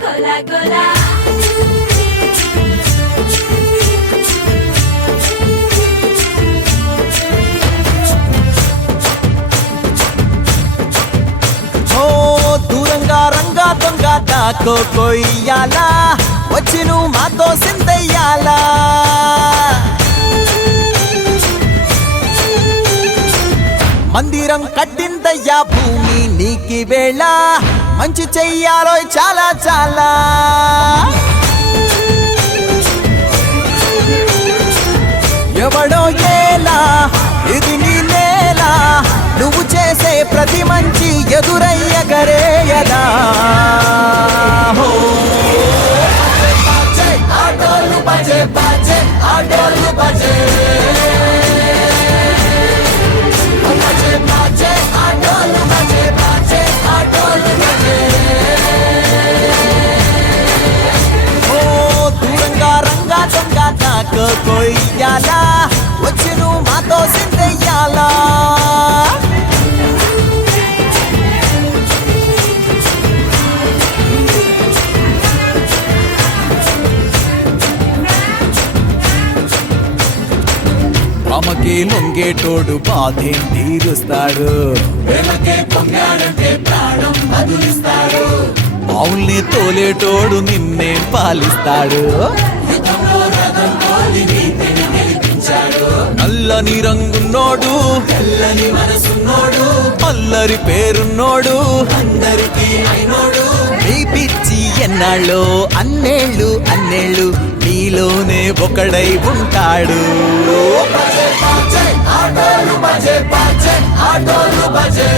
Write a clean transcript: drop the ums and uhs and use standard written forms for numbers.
గోలా గోలా దూరంగా రంగా దొంగ దాకో కొయ్యాలా వచ్చి నువ్వు మాతో సిందయ్యాలా మందిరం కట్టిందయ్యా భూమి నీకి వేళ మంచి చెయ్యాలో చాలా చాలా ఎవడో ఏలా ఇది నీ నేలా నువ్వు చేసే ప్రతి మంచి ఎదురయ్యగరేయదా ఆటోలు బజే బజే ఆటోలు బజే దూరంగా రంగా దొంగ దాకో కొయ్యాలా వచ్చి నువ్వు మాతో సిందయ్యాలా అమ్మకి లొంగేటోడు బాధేం తీరుస్తాడు అవుల్ని తోలేటోడు నిన్నే పాలిస్తాడు నల్లని రంగున్నోడు తెల్లని మనసున్నోడు అల్లరి పేరున్నోడు అందరికీ అయినోడు నీ పిచ్చి ఎన్నాళ్ళు అన్నేళ్ళు అన్నేళ్ళు నీలోనే ఒకడై ఉంటాడు ఆటోలు బజే బజే ఆటోలు బజే